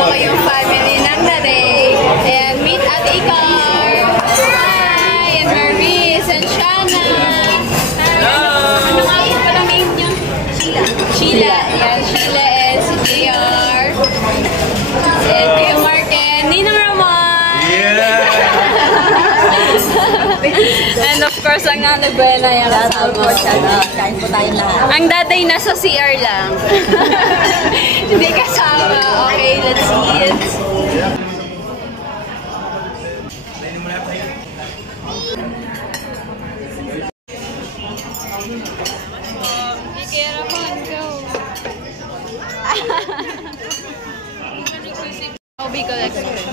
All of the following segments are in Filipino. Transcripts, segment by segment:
kasama ko yung family ng Naday. And meet at Icar. Hi! And Maris and Shana. Ano nga yung palang name niya? Sheila. Sheila. Yan, Sheila and si JR. And Kuya Mark and Ninang Ramon. Yeah! And of course, ang Nanay Buena yung kasama. Kain po tayong lahat. Ang daday nasa CR lang. Hindi kasama. Okay, let's eat. Bicol Express.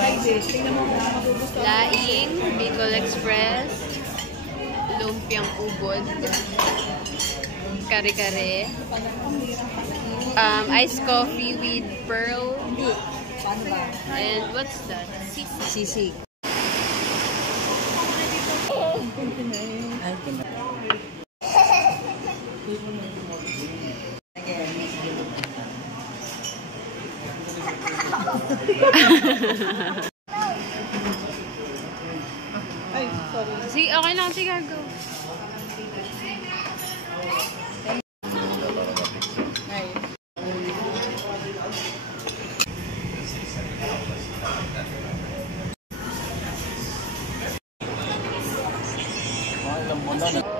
Laing, Bicol Express. Lumpiang ubod. Kare-kare. Iced coffee with pearl. And what's that? Sisig. Sige, okay lang. Sige, go.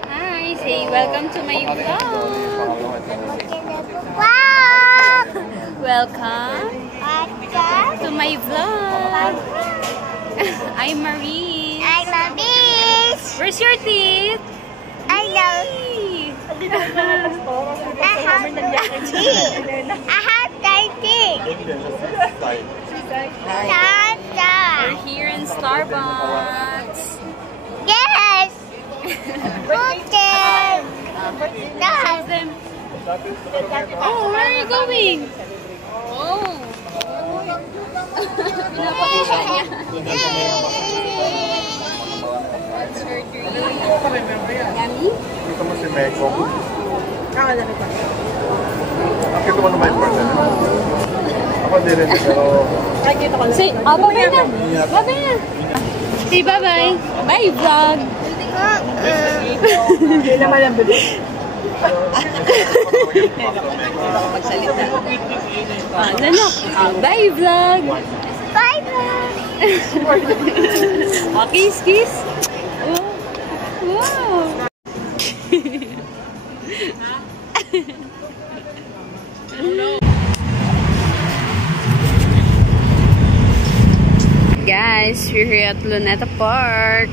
Hi, say welcome to my vlog. Welcome to my vlog. I'm Marie. I'm Maris. Where's your teeth? I know. I have 30. We're here in Starbucks. Yes. Okay. How's them? Oh, where are you going? Oh. Pinapapisya niya. What's her dream? Yummy? Dito mo si Meko. Nakita mo naman yung person. Ako din rin, pero... Say, bye-bye na. Bye-bye na. Say bye-bye. Bye, vlog. Hindi naman ang bilis. Magsalita. Bye, vlog. Bye bye. Kiss, kiss. Wow. Guys, we're here at Luneta Park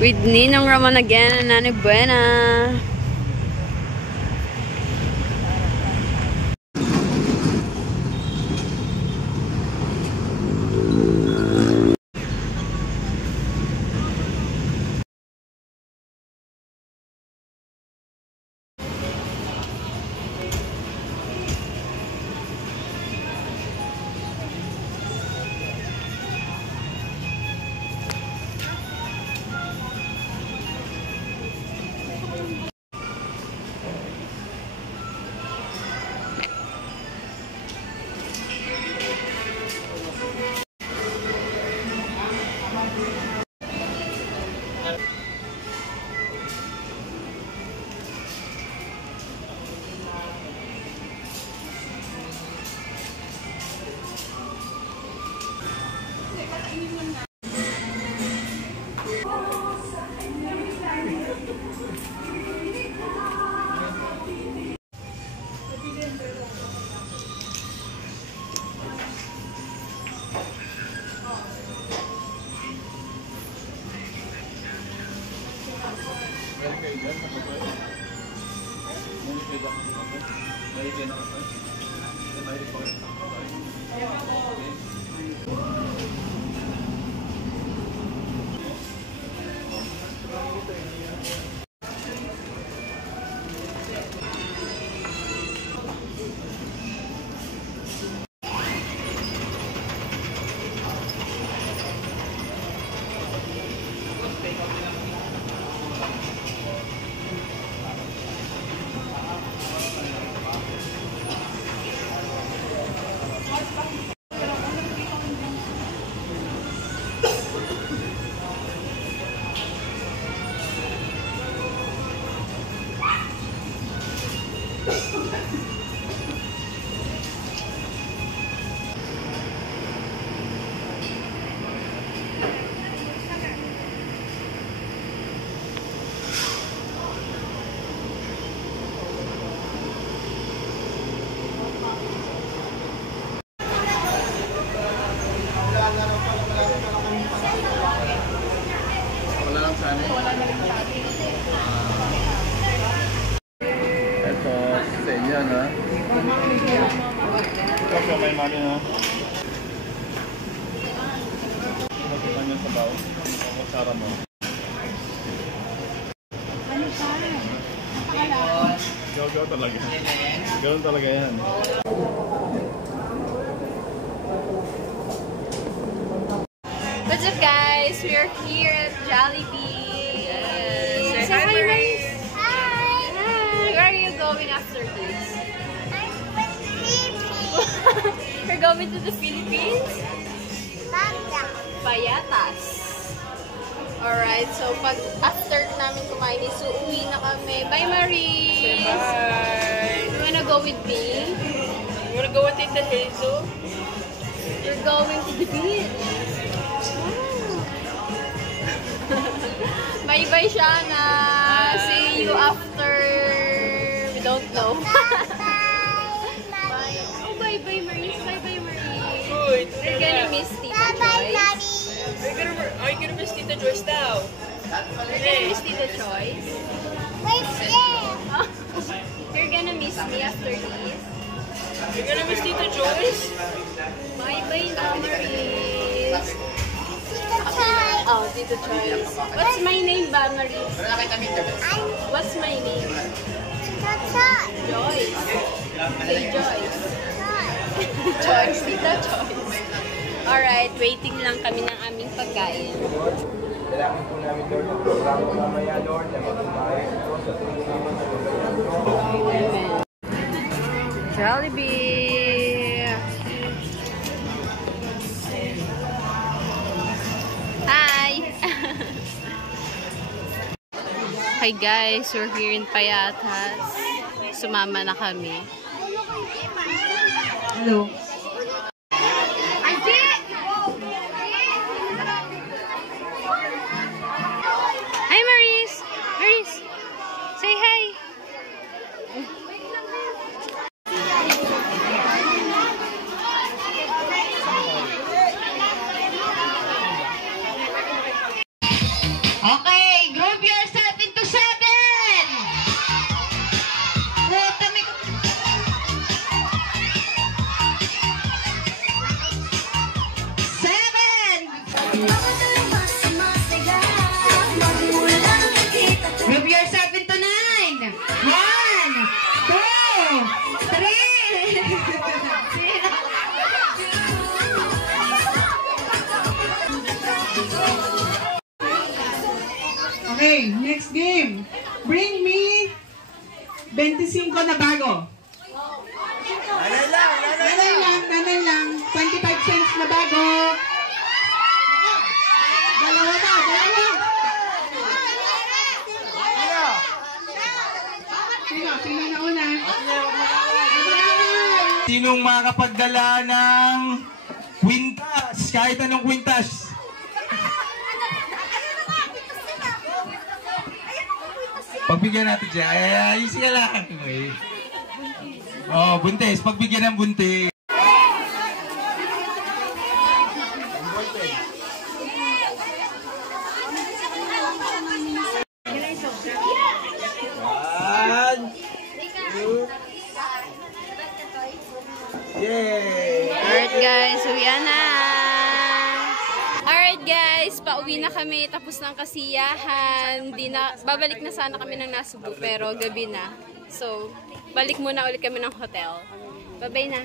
with Ninong Ramon again and Nanay Buena. sana. Ito, sa inyo, no? Ito, may mali, no? Ito yung sabaw. Ito sara mo. Gaw talaga. Gawin talaga yan. What's up, guys? We are here at Jollibee. Yes. Say hi, Maris. Hi. Hi. Where are you going after this? I'm with Phoebe. We're going to the Philippines? Manga. Payatas. Alright, so pag after namin kumain, so uwi na kami. Bye, Maris! Bye! You wanna go with me? You wanna go with Tita Hazel? You're going to the beach. Bye-bye, Shana! See you after... We don't know. Bye. Oh, bye-bye, Maris. Bye-bye, Maris. Good. We're gonna miss Tita Bye-bye, Joyce. Are you gonna miss Tita Joyce now? We're gonna miss Tita Joyce. Where's there? You're gonna miss me after this. You're gonna miss Tita Joyce? Bye-bye na, Maris. Tita Choy. Oh, Tita Joyce. What's my name ba, Maris? I'm What's my name? Tita Choy. Joyce. Say Joyce. Choy. Joyce, Tita Joyce. Alright, waiting lang kami ng aming pagkain. Dalangin po namin, Lord, ang programa mamaya, Lord, na magkumain po sa tulungan ng Amen. Jollibee! Hi! Hi guys, we're here in Payatas. Sumama na kami. Hello. Hi, Maris! Maris! Say hi! Okay, group yourself into 7. Group yourself into 9. 1, 2, 3. Okay, next game. Bring me 25 na bago. Nanay lang. 25 cents na bago. Dalawa. Sino na una? Sinong makakapagdala ng kwintas? Kahit anong kwintas. Pagbigyan natin siya. Ay, easy ka lang. Okay. Oh, buntis. Pagbigyan ng buntis. One. Two. Yay! Alright guys, uwi na! Alright guys, pauwi na kami tapos ng kasiyahan. Babalik na sana kami ng Nasubo pero gabi na. So, balik muna ulit kami ng hotel. Bye-bye na.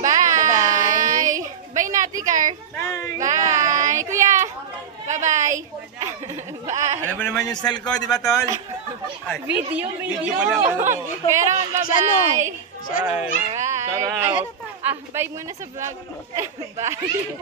Bye! Bye na, Tikar! Bye! Bye! Kuya! Bye-bye! Bye! Alam mo naman yung cell ko, di ba, Tol? Ay, Video! pala, Pero, bye-bye! Bye! Alright! Bye muna sa vlog. Bye!